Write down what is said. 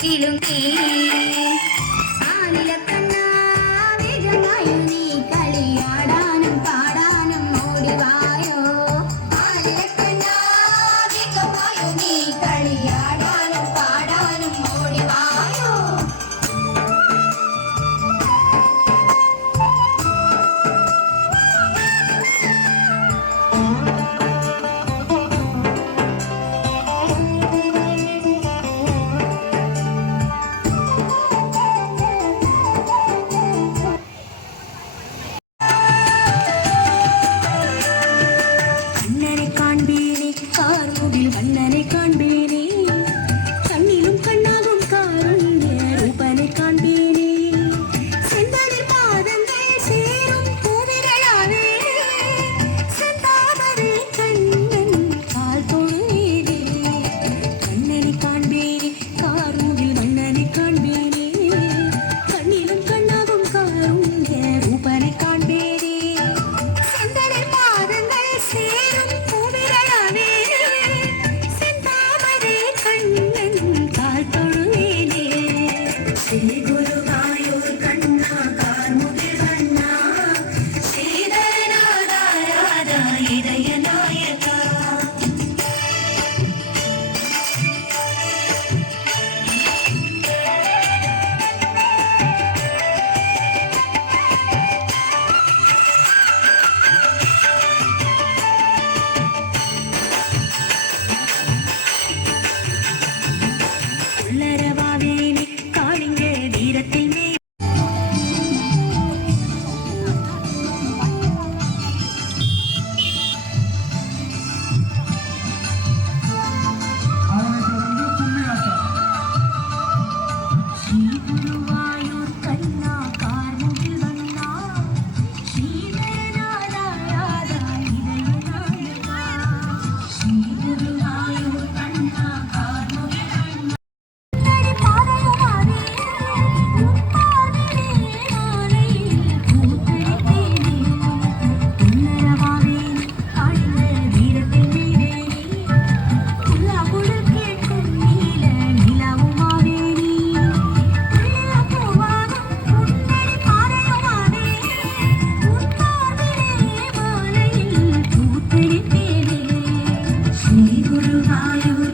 കിളുങ്ങി ആനിലക്കണ്ണ വേഗമായോ നീ കളിയാടാനും പാടാനും ഓടിവായോ ആനിലക്കണ്ണ വേഗമായോ നീ കളിയാടാനും പാടാനും ഓടിവായോ கண்ணனை காண்பேனே கண்ணிலும் கண்ணாகும் காருண்ய ரூபனை காண்பேனே செந்தளிர் பாதங்கள் சேரும் பூவிரளாவே செந்தாமரை கண்ணன் கால் தொழுவேனே கண்ணனை காண்பேனே கார்முகில் மன்னனை காண்பேனே கண்ணிலும் கண்ணாகும் காருண்ய ரூபனை காண்பேனே செந்தளிர் பாதங்கள் சேரும் பூவிரளாவே श्री गुरुवायूर कन्ना कार्मुगिल वन्ना श्रीधरनादाराधा इदय नायका உள்ளரவாவேனே காளிங்க வீரத்தில் மே श्री गुरुवायूर कन्ना कार्मुगिल वन्ना श्रीधरनादाराधा इदय नायका श्री गुरुवायूर कन्ना कार्मुगिल वन्ना श्री गुरुवायूर